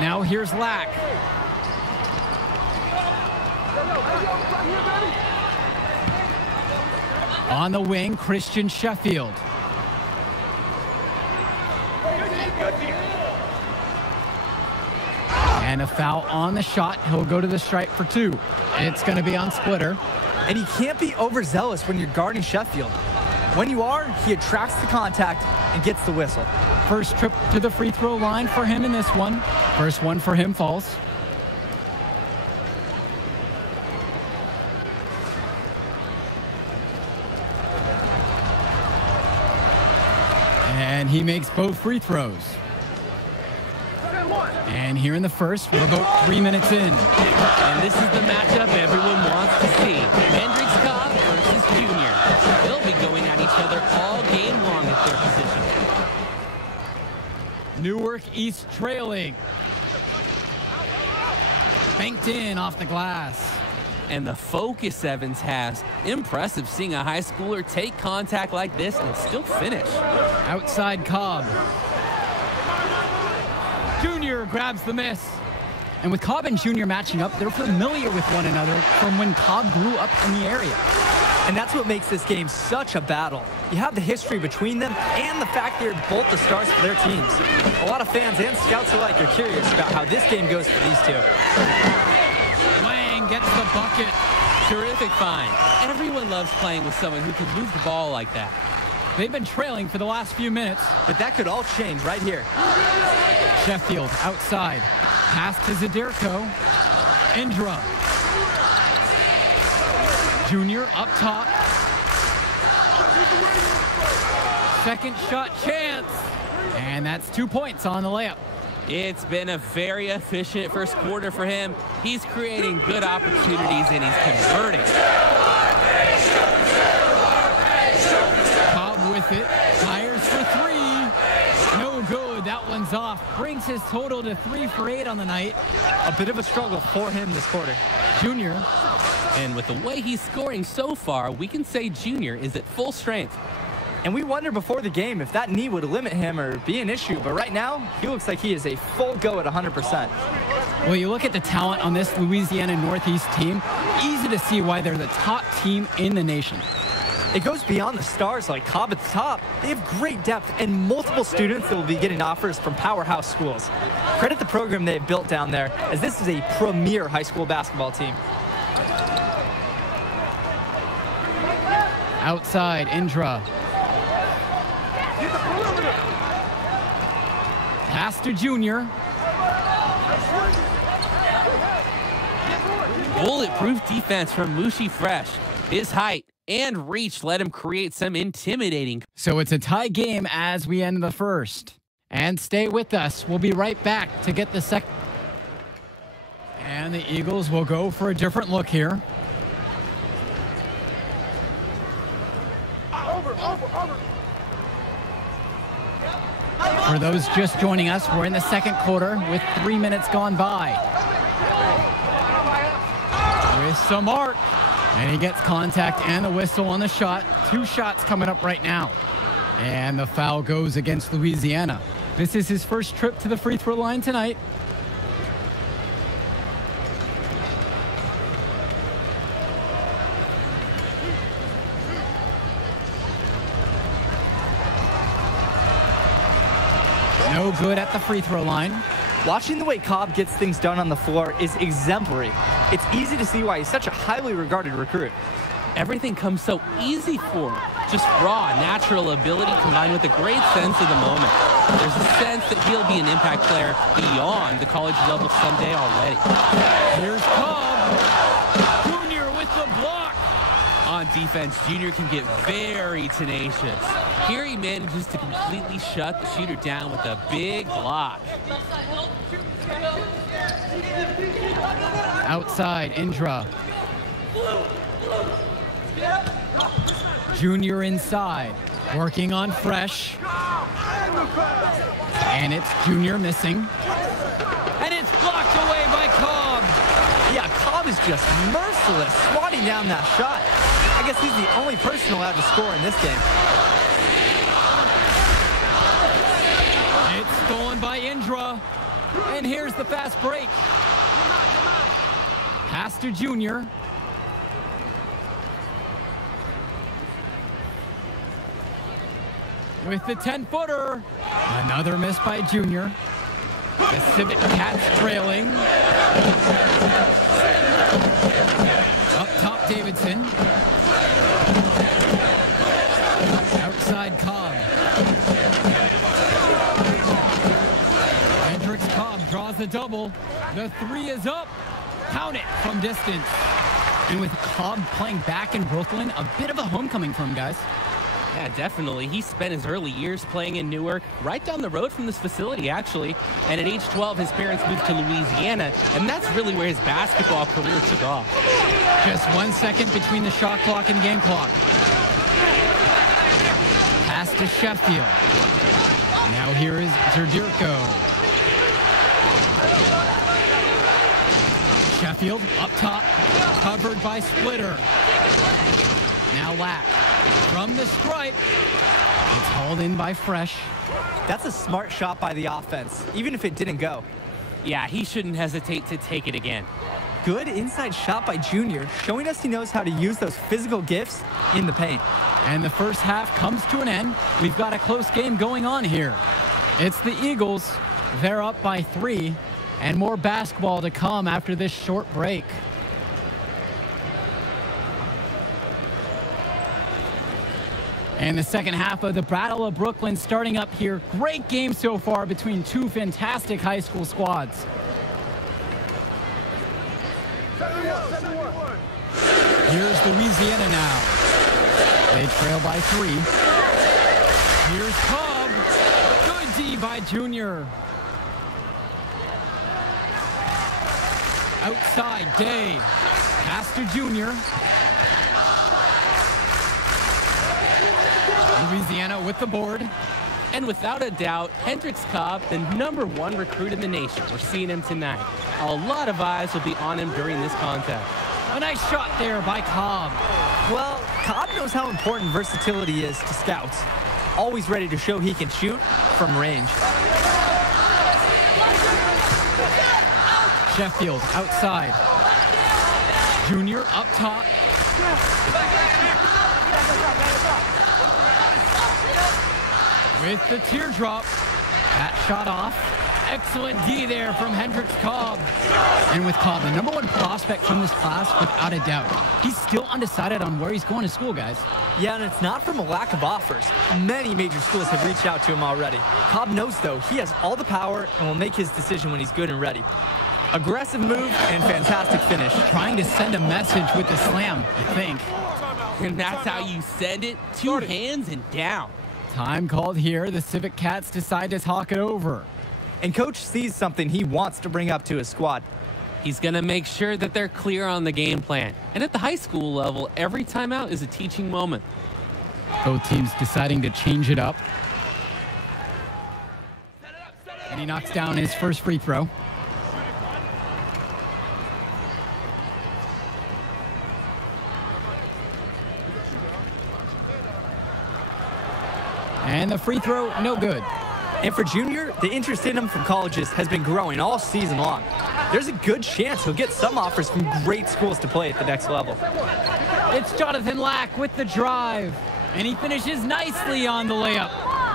Now here's Lack. On the wing, Christian Sheffield. And a foul on the shot. He'll go to the stripe for two. It's going to be on Splitter. And he can't be overzealous when you're guarding Sheffield. When you are, he attracts the contact and gets the whistle. First trip to the free throw line for him in this one. First one for him falls. And he makes both free throws. And here in the first, we're about 3 minutes in. And this is the matchup everyone wants to see. Hendricks Cobb versus Junior. They'll be going at each other all game long at their position. Newark East trailing. Banked in off the glass. And the focus Evans has. Impressive seeing a high schooler take contact like this and still finish. Outside Cobb. Junior grabs the miss. And with Cobb and Junior matching up, they're familiar with one another from when Cobb grew up in the area. And that's what makes this game such a battle. You have the history between them and the fact they're both the stars for their teams. A lot of fans and scouts alike are curious about how this game goes for these two. Wang gets the bucket. Terrific find. Everyone loves playing with someone who can move the ball like that. They've been trailing for the last few minutes. But that could all change right here. Sheffield outside. Pass to Zaderko. Indra. Junior up top. Second shot chance. And that's 2 points on the layup. It's been a very efficient first quarter for him. He's creating good opportunities and he's converting. Cobb with it. Fires for three. No good. That one's off. Brings his total to 3 for 8 on the night. A bit of a struggle for him this quarter. Junior. And with the way he's scoring so far, we can say Junior is at full strength. And we wondered before the game if that knee would limit him or be an issue. But right now, he looks like he is a full go at 100%. Well, you look at the talent on this Louisiana Northeast team, easy to see why they're the top team in the nation. It goes beyond the stars like Cobb at the top. They have great depth and multiple students that will be getting offers from powerhouse schools. Credit the program they've built down there, as this is a premier high school basketball team. Outside, Indra. Pass to Junior. Bulletproof defense from Mushi Fresh. His height and reach let him create some intimidating. So it's a tie game as we end the first. And stay with us. We'll be right back to get the second. And the Eagles will go for a different look here. For those just joining us, we're in the second quarter with 3 minutes gone by. With some arc. And he gets contact and a whistle on the shot. 2 shots coming up right now. And the foul goes against Louisiana. This is his first trip to the free throw line tonight. No good at the free throw line. Watching the way Cobb gets things done on the floor is exemplary. It's easy to see why he's such a highly regarded recruit. Everything comes so easy for him. Just raw, natural ability combined with a great sense of the moment. There's a sense that he'll be an impact player beyond the college level someday already. Here's Cobb. Junior with the block. On defense, Junior can get very tenacious. Here he manages to completely shut the shooter down with a big block. Outside, Indra. Junior inside, working on Fresh. And it's Junior missing. And it's blocked away by Cobb. Yeah, Cobb is just merciless, swatting down that shot. I guess he's the only person allowed to score in this game. It's stolen by Indra. And here's the fast break. Pass to Junior. With the 10-footer. Another miss by Junior. The Civic Cats trailing. Up top, Davidson. Outside, Cobb. Hendricks Cobb draws the double. The three is up. Count it from distance. And with Cobb playing back in Brooklyn, a bit of a homecoming for him, guys. Yeah, definitely. He spent his early years playing in Newark, right down the road from this facility, actually. And at age 12, his parents moved to Louisiana, and that's really where his basketball career took off. Just 1 second between the shot clock and game clock. Pass to Sheffield. Now here is Zerdirko. Sheffield up top, covered by Splitter. Now Lack. From the stripe, it's hauled in by Fresh. That's a smart shot by the offense, even if it didn't go. Yeah, he shouldn't hesitate to take it again. Good inside shot by Junior, showing us he knows how to use those physical gifts in the paint. And the first half comes to an end. We've got a close game going on here. It's the Eagles. They're up by 3, and more basketball to come after this short break. And the second half of the Battle of Brooklyn starting up here. Great game so far between two fantastic high school squads. Here's Louisiana now. They trail by 3. Here's Cobb. Good D by Junior. Outside, Day. Pass to Junior. Louisiana with the board. And without a doubt, Hendricks Cobb, the #1 recruit in the nation. We're seeing him tonight. A lot of eyes will be on him during this contest. A nice shot there by Cobb. Well, Cobb knows how important versatility is to scouts. Always ready to show he can shoot from range. Sheffield outside. Junior up top. With the teardrop. That shot off. Excellent D there from Hendricks Cobb. And with Cobb, the #1 prospect from this class, without a doubt. He's still undecided on where he's going to school, guys. Yeah, and it's not from a lack of offers. Many major schools have reached out to him already. Cobb knows, though, he has all the power and will make his decision when he's good and ready. Aggressive move and fantastic finish. Trying to send a message with the slam, I think. And that's how you send it. 2 hands and down. Time called here. The Civic Cats decide to talk it over. And coach sees something he wants to bring up to his squad. He's going to make sure that they're clear on the game plan. And at the high school level, every timeout is a teaching moment. Both teams deciding to change it up. And he knocks down his first free throw. And the free throw, no good. And for Junior, the interest in him from colleges has been growing all season long. There's a good chance he'll get some offers from great schools to play at the next level. It's Jonathan Lack with the drive. And he finishes nicely on the layup.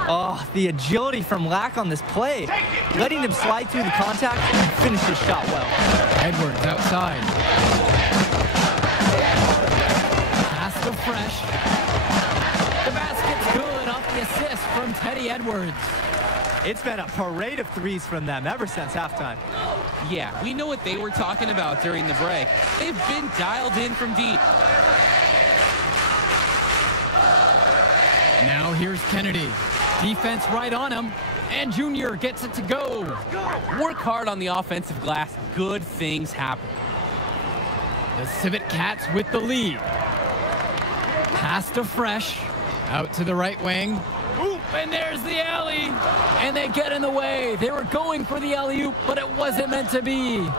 Oh, the agility from Lack on this play. Letting him slide through the contact and finish his shot well. Edwards outside. Pass to Fresh. The basket's good off the assist from Teddy Edwards. It's been a parade of threes from them ever since halftime. Yeah, we know what they were talking about during the break. They've been dialed in from deep. Now here's Kennedy. Defense right on him. And Junior gets it to go. Work hard on the offensive glass. Good things happen. The Civet Cats with the lead. Pass to Fresh. Out to the right wing. Oop, and there's the alley. And they get in the way. They were going for the alley-oop, but it wasn't meant to be.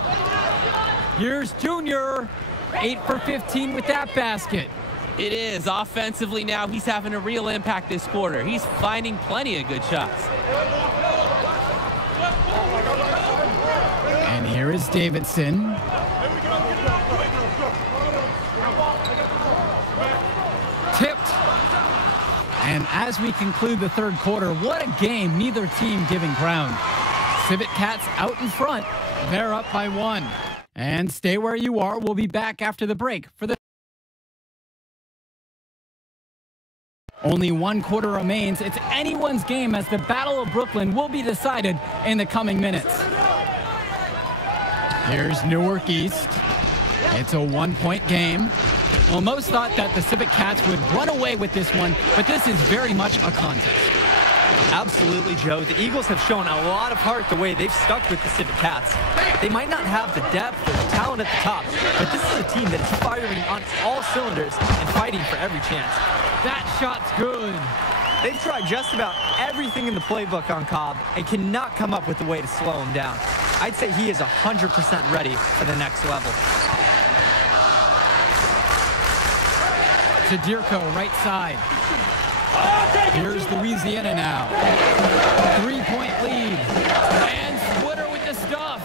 Here's Junior. 8 for 15 with that basket. It is. Offensively now, he's having a real impact this quarter. He's finding plenty of good shots. And here is Davidson. Tipped. And as we conclude the third quarter, what a game, neither team giving ground. Civet Cats out in front. They're up by 1. And stay where you are. We'll be back after the break for the Only 1 quarter remains. It's anyone's game as the Battle of Brooklyn will be decided in the coming minutes. Here's Newark East. It's a 1-point game. Well, most thought that the Civet Cats would run away with this one, but this is very much a contest. Absolutely, Joe. The Eagles have shown a lot of heart the way they've stuck with the Civet Cats. They might not have the depth or the talent at the top, but this is a team that is firing on all cylinders and fighting for every chance. That shot's good. They've tried just about everything in the playbook on Cobb and cannot come up with a way to slow him down. I'd say he is 100% ready for the next level. To Dirko, right side. Here's Louisiana now. 3-point lead. And Splitter with the stuff.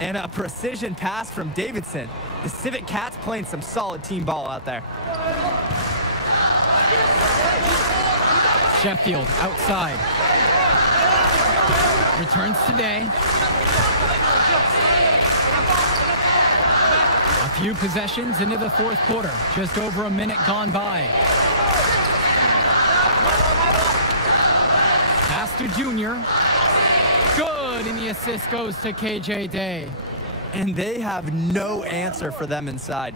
And a precision pass from Davidson. The Civet Cats playing some solid team ball out there. Sheffield outside. Returns today. A few possessions into the fourth quarter. Just over a minute gone by. Pass to Junior. Good, and the assist goes to KJ Day. And they have no answer for them inside.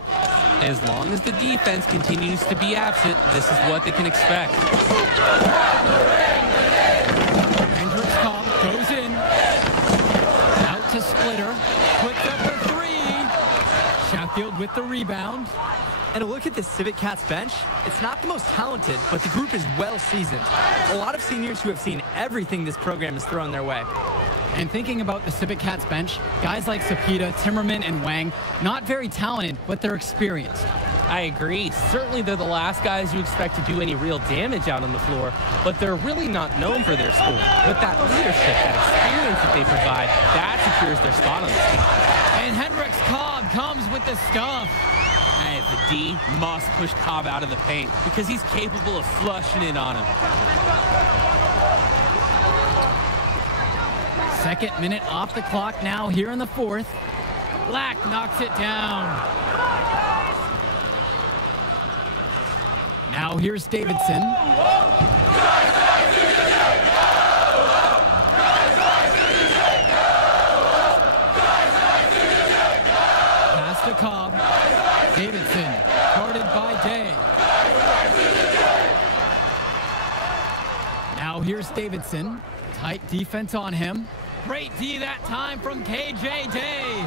As long as the defense continues to be absent, this is what they can expect. Hendricks Cobb goes in. Out to Splitter. Puts up a 3. Sheffield with the rebound. And a look at the Civet Cats bench. It's not the most talented, but the group is well seasoned. A lot of seniors who have seen everything this program has thrown their way. And thinking about the Civet Cats bench, guys like Sapita, Timmerman, and Wang, not very talented, but they're experienced. I agree. Certainly they're the last guys you expect to do any real damage out on the floor, but they're really not known for their scoring. But that leadership, that experience that they provide, that secures their spot on the team. And Hendricks Cobb comes with the stuff. And the D must push Cobb out of the paint because he's capable of flushing it on him. Second minute off the clock now here in the fourth. Black knocks it down. Now here's Davidson. Pass to Cobb. Davidson guarded by Day. Now here's Davidson. Tight defense on him. Great D that time from KJ Day.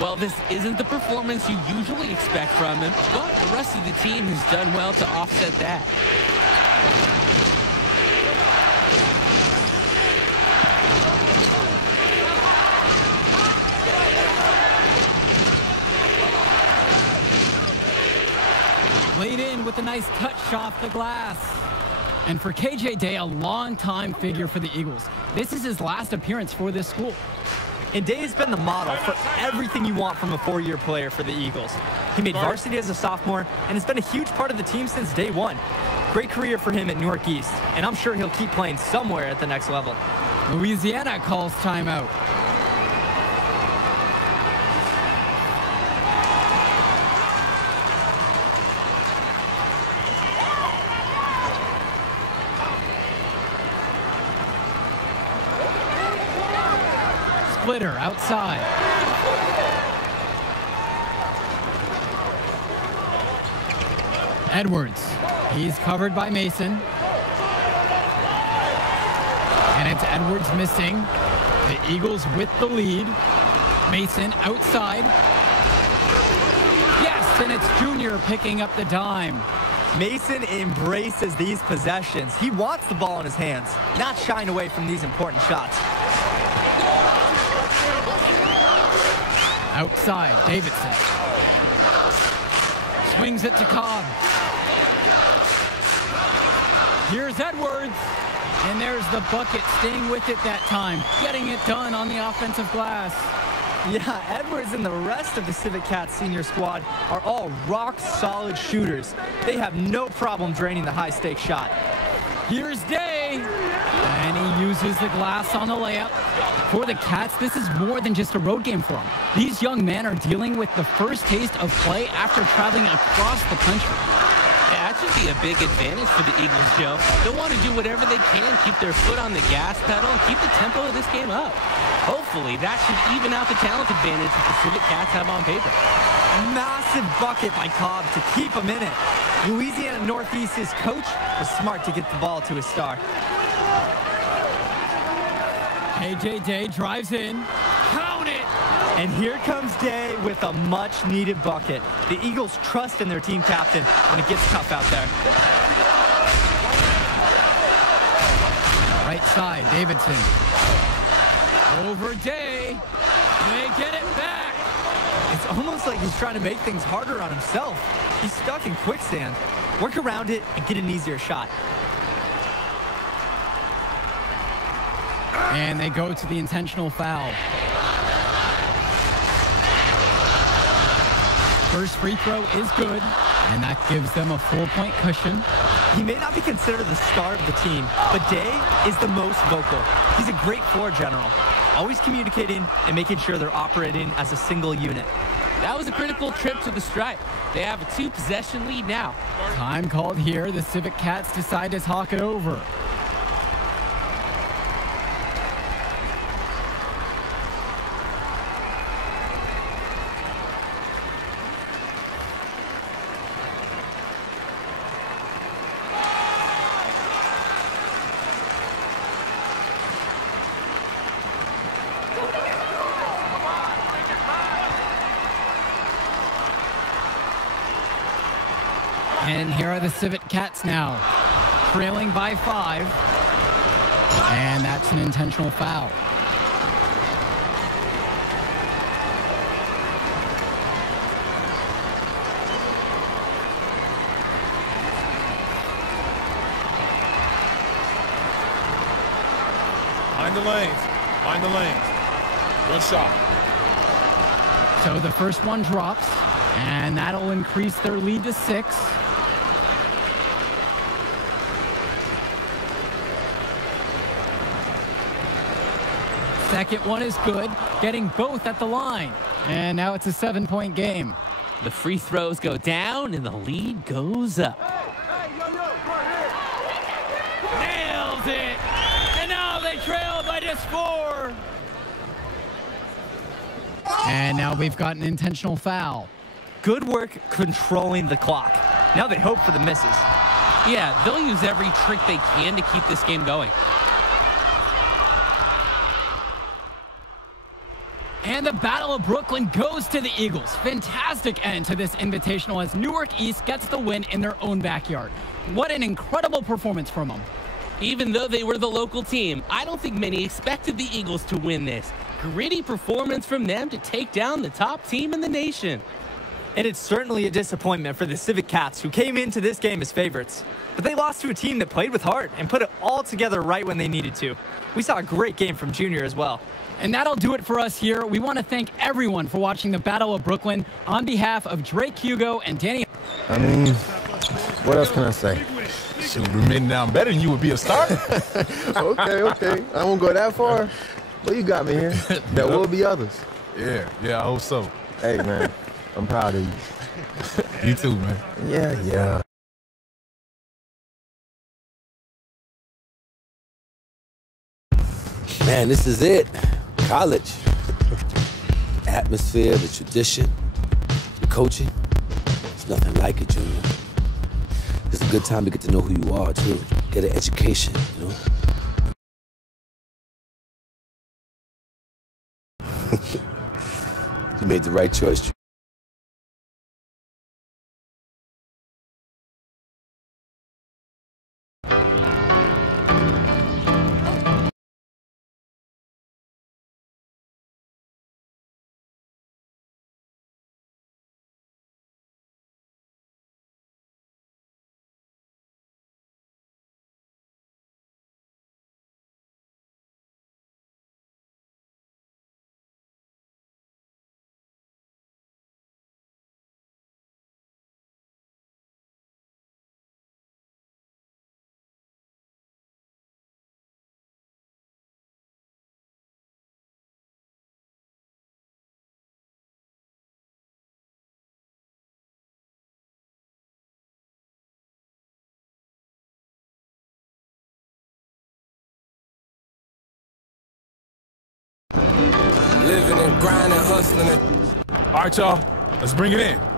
Well, this isn't the performance you usually expect from him, but the rest of the team has done well to offset that. Laid in with a nice touch off the glass. And for KJ Day, a long-time figure for the Eagles. This is his last appearance for this school. And Day has been the model for everything you want from a four-year player for the Eagles. He made varsity as a sophomore and has been a huge part of the team since day one. Great career for him at Newark East, and I'm sure he'll keep playing somewhere at the next level. Louisiana calls timeout. Splitter outside. Edwards. He's covered by Mason. And it's Edwards missing. The Eagles with the lead. Mason outside. Yes, and it's Junior picking up the dime. Mason embraces these possessions. He wants the ball in his hands, not shying away from these important shots. Outside, Davidson. Swings it to Cobb. Here's Edwards. And there's the bucket, staying with it that time, getting it done on the offensive glass. Yeah, Edwards and the rest of the Civic Cats senior squad are all rock-solid shooters. They have no problem draining the high-stakes shot. Here's Day. And he uses the glass on the layup. For the Cats, this is more than just a road game for them. These young men are dealing with the first taste of play after traveling across the country. Yeah, that should be a big advantage for the Eagles, Joe. They'll want to do whatever they can, keep their foot on the gas pedal, and keep the tempo of this game up. Hopefully, that should even out the talent advantage that the Civic Cats have on paper. Massive bucket by Cobb to keep him in it. Louisiana Northeast's coach was smart to get the ball to his star. KJ Day drives in. Count it! And here comes Day with a much-needed bucket. The Eagles trust in their team captain when it gets tough out there. Right side, Davidson. Over Day. They get it back. It's almost like he's trying to make things harder on himself. He's stuck in quicksand. Work around it and get an easier shot. And they go to the intentional foul. First free throw is good, and that gives them a 4-point cushion. He may not be considered the star of the team, but Day is the most vocal. He's a great floor general, always communicating and making sure they're operating as a single unit. That was a critical trip to the stripe. They have a 2-possession lead now. Time called here. The Civic Cats decide to talk it over. And here are the Civic Cats now, trailing by 5. And that's an intentional foul. Mind the lanes. Mind the lanes. Good shot. So the first one drops, and that'll increase their lead to 6. Second one is good, getting both at the line. And now it's a 7-point game. The free throws go down, and the lead goes up. Nails it! And now they trail by just 4. And now we've got an intentional foul. Good work controlling the clock. Now they hope for the misses. Yeah, they'll use every trick they can to keep this game going. And the Battle of Brooklyn goes to the Eagles. Fantastic end to this invitational as Newark East gets the win in their own backyard. What an incredible performance from them. Even though they were the local team, I don't think many expected the Eagles to win this. Gritty performance from them to take down the top team in the nation. And it's certainly a disappointment for the Civic Cats, who came into this game as favorites. But they lost to a team that played with heart and put it all together right when they needed to. We saw a great game from Junior as well. And that'll do it for us here. We want to thank everyone for watching the Battle of Brooklyn. On behalf of Drake Hugo and Danny... I mean, what else can I say? Shoot, remaining down better than you would be a starter. Okay. I won't go that far. But you got me here. There will be others. Yeah, I hope so. Hey, man, I'm proud of you. You too, man. Yeah. Man, this is it. College. Atmosphere, the tradition, the coaching. It's nothing like it, Junior. It's a good time to get to know who you are, too. Get an education, you know? You made the right choice. Living and grinding, hustling. All right, y'all. Let's bring it in.